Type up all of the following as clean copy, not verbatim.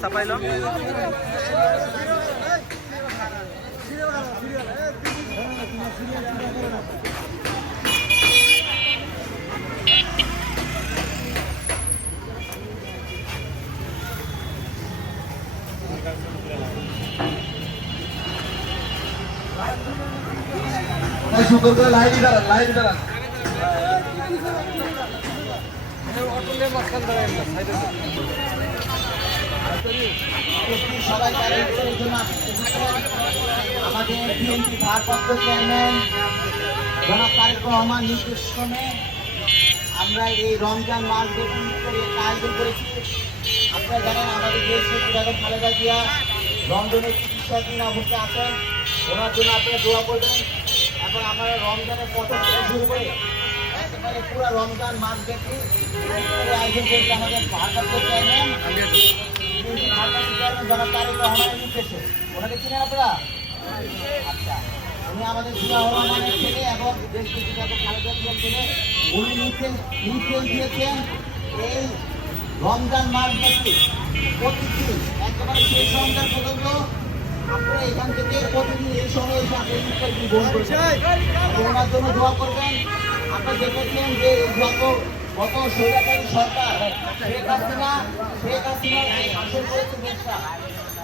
চাপাইল সুন্দর করে লাইন দাঁড়ান আমাদের বিএনপি ভারপ্রাপ্ত চেয়ারম্যান জনাব তারেক রহমান নির্দেশক্রমে আমরা এই রমজান মাস ব্যাপী আয়োজন করেছি। আপনারা জানেন আমাদের দেশ বেগম খালেদা জিয়া লন্ডনের চিকিৎসাধীন অবস্থায় আছেন, ওনার জন্য আপনারা দোয়া করবেন। এবং আমরা রমজানের প্রথম থেকে শুরু করে একেবারে পুরো রমজান মাস ব্যাপী আয়োজন করেছি আমাদের ভারপ্রাপ্ত চেয়ারম্যান জনাব তারেক রহমানের নির্দেশে। ওনাকে চিনেন আপনারা? আচ্ছা, উনি আমাদের জিয়াউর রহমানের ছেলে এবং দেশ বেগম খালেদা জিয়ার ছেলে। উনি নির্দেশ দিয়েছেন এই রমজান মাস ব্যাপী প্রতিদিন একেবারে শেষ রমজান পর্যন্ত আপনারা এখান থেকে প্রতিদিন এই সময় গ্রহণ করছেন, ওনার জন্য দোয়া করবেন। আপনারা দেখেছেন যে গত স্বৈরাচারী সরকার শেখ হাসিনা শাসন করেছে দেশটা,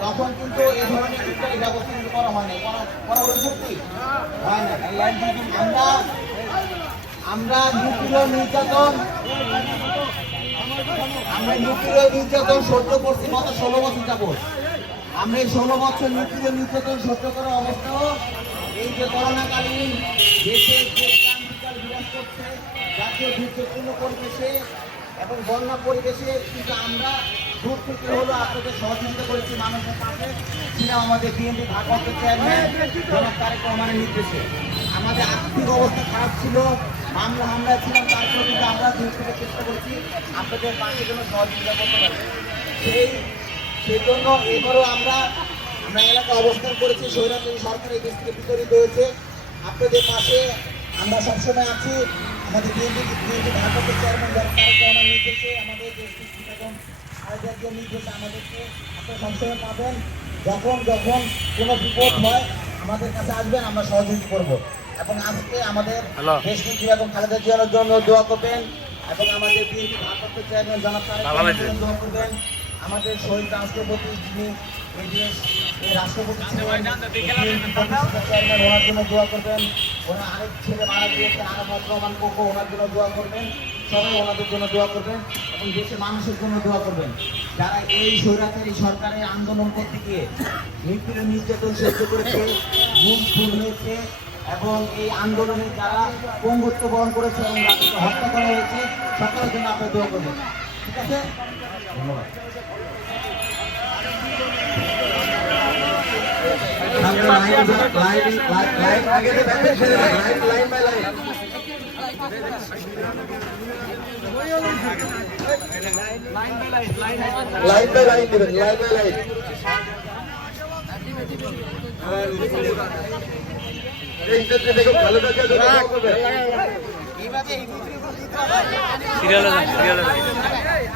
তখন কিন্তু এ ধরনের ইফতারি ব্যবস্থা করা হয়নি, করা সত্যি হয় না। আমরা নিউক্লিয় নির্যাতন সহ্য করছি গত 16 বছর যাবৎ। আমরা এই 16 বছর নিউক্লিয় নির্যাতন সহ্য করার অবস্থাও এই যে করোনাকালীন দেশে যে ক্রান্তিকাল বিরাজ করছে জাতীয় দুর্যোগপূর্ণ পরিবেশে এবং বন্যা পরিবেশে, কিন্তু আমরা দূর থেকে হলো আপনাদের সহযোগিতা করেছি, মানুষের পাশে ছিলাম। আমাদের বিএনপি ভারপ্রাপ্ত চেয়ারম্যান জনাব তারেক রহমানের নির্দেশে আমাদের আর্থিক অবস্থা খারাপ ছিল, হামলা ছিলাম, তারপরে কিন্তু আমরা দূর থেকে চেষ্টা করছি আপনাদের পাশে জন্য সহযোগিতা করতে পারি। সেই জন্য এবারও আমরা এলাকা অবস্থান করেছি। স্বৈরাচারী সরকার এই দেশ থেকে বিতরিত হয়েছে, আপনাদের পাশে আমরা সবসময় আছি। আমাদের বিএনপি ভারপ্রাপ্ত চেয়ারম্যান জনাব তারেক রহমানের নির্দেশে, আমাদের দেশটি এবং আয়োজকদের নির্দেশে আমাদেরকে আপনারা সবসময় পাবেন। যখন কোনো বিপদ হয় আমাদের কাছে আসবেন, আমরা সহযোগিতা করব। এবং আজকে আমাদের দেশনেত্রী এবং খালেদা জিয়ার জন্য দোয়া করবেন এবং আমাদের বিএনপি ভারপ্রাপ্ত চেয়ারম্যান জনাব তারেক রহমানের জন্য দোয়া করবেন। আমাদের শহীদ রাষ্ট্রপতি যিনি এই রাষ্ট্রপতি ছিলেন, চেয়ারম্যান ওনার জন্য দোয়া করবেন। ওনার আরেক ছেলে মারা গিয়েছেন আরাফাত রহমান কোকো, ওনার জন্য দোয়া করবেন। সবাই ওনাদের জন্য দোয়া করবেন এবং দেশের মানুষের জন্য দোয়া করবেন, যারা এই স্বৈরাচারী সরকারের আন্দোলন করতে গিয়ে নিউক্লিয় নির্যাতন সহ্য করেছে, গুম খুন হয়েছে এবং এই আন্দোলনে যারা পঙ্গুত্ব বরণ করেছে এবং তাদেরকে হত্যা করা হয়েছে, সকলের জন্য আপনারা দোয়া করবেন। ঠিক আছে, ধন্যবাদ। লাইন বাই লাইন দেবেন, লাইন বাই লাইন।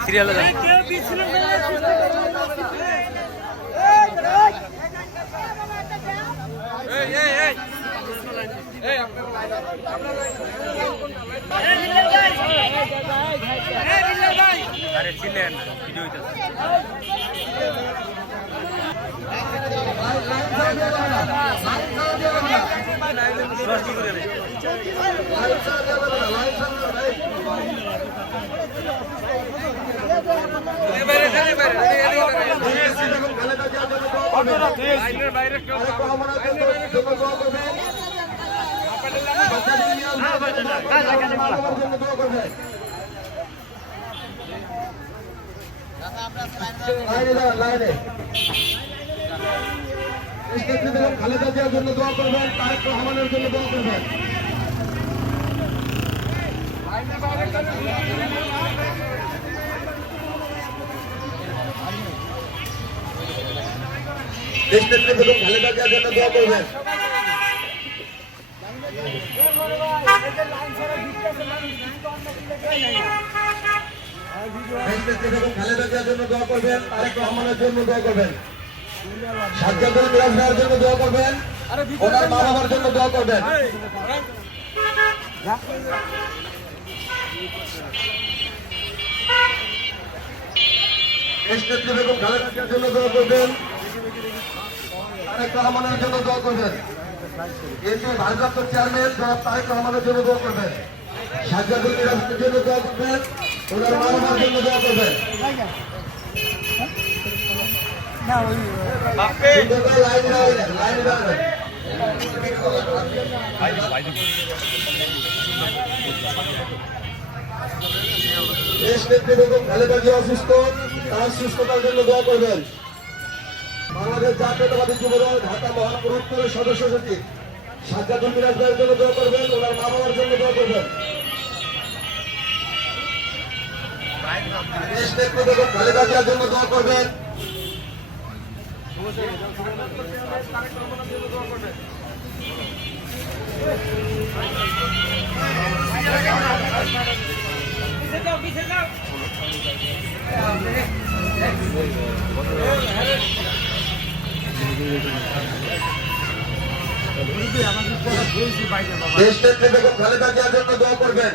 সিরিয়ালে আরে ছিলেন ভিডিও বাইরে খালেদা জিয়ার জন্য দোয়া করবেন, তারেক রহমানের জন্য দোয়া করবেন। দেশ নেত্রী বেগম খালেদা জিয়ার জন্য দোয়া করবেন। দেশনেত্রী বেগম খালেদা জিয়ার জন্য দোয়া করবেন, তারেক রহমানের জন্য দোয়া করবেন, সাজ্জাদুল মিরাজ ভাইয়ের জন্য দোয়া করবেন, ওনার মা বাবার জন্য দোয়া করবেন। দেশনেত্রী বেগম খালেদা জিয়ার জন্য দোয়া করবেন, তারেক রহমানের জন্য দোয়া করবেন, এতে ভারপ্রাপ্ত চেয়ারম্যান জনাব তারেক রহমানের জন্য দোয়া করবেন, সাজ্জাদুল মিরাজের জন্য দোয়া করবেন, ওনার মা বাবার জন্য দোয়া করবেন। দেশনেত্রী বেগম খালেদা জিয়া অসুস্থ, তার সুস্থতার জন্য দোয়া করবেন। বাংলাদেশ জাতীয়তাবাদী যুবদল ঢাকা মহানগর উত্তরের সদস্য সচিব সাজ্জাদুল মিরাজ ভাইয়ের জন্য দোয়া করবেন, ওনার মা বাবার জন্য দোয়া করবেন। দেশনেত্রী বেগম খালেদা জিয়ার জন্য দোয়া করবেন। দেশনেত্রী বেগম খালেদা জিয়ার জন্য দোয়া করবেন।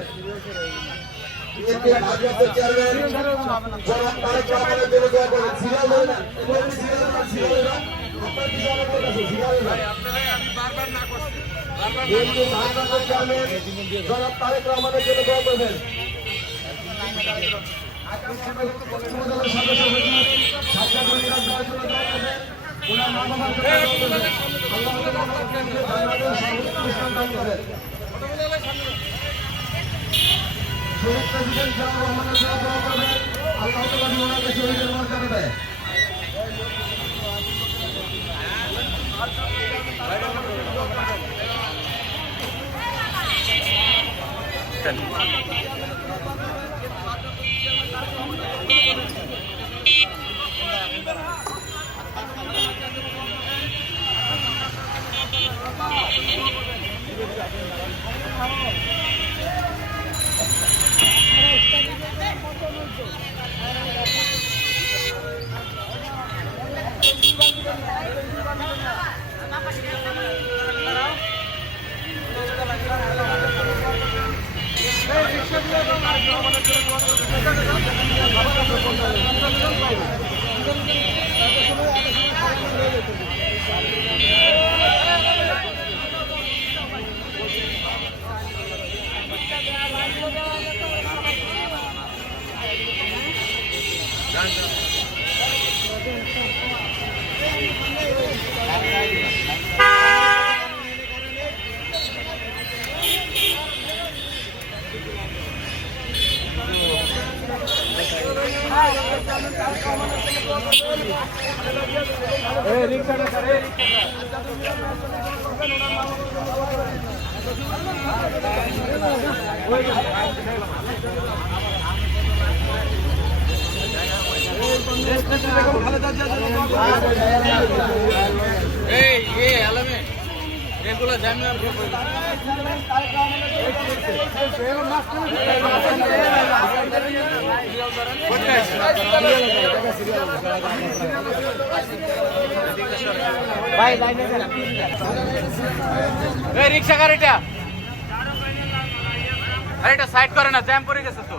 ভারপ্রাপ্ত চেয়ারম্যান জনাব তারেক রহমানের জন্য দোয়া করবেন। জনাব তারেক রহমানের জন্য দোয়া করবেন। সাজ্জাদুল মিরাজ ভাইয়ের জন্য দোয়া করবেন, ওনার মা বাবার জন্য দোয়া করবেন। আল্লাহ সর্বোৎকৃষ্ট দান করেন। শহীদ প্রেসিডেন্ট জিয়াউর রহমানের জন্য দোয়া করবেন, আল্লাহ তাআলা ওনাকে শহীদের মর্যাদা দেয়। রিক্সা গাড়িটা সাইড করে না, জ্যাম পড়ে গেছে তো।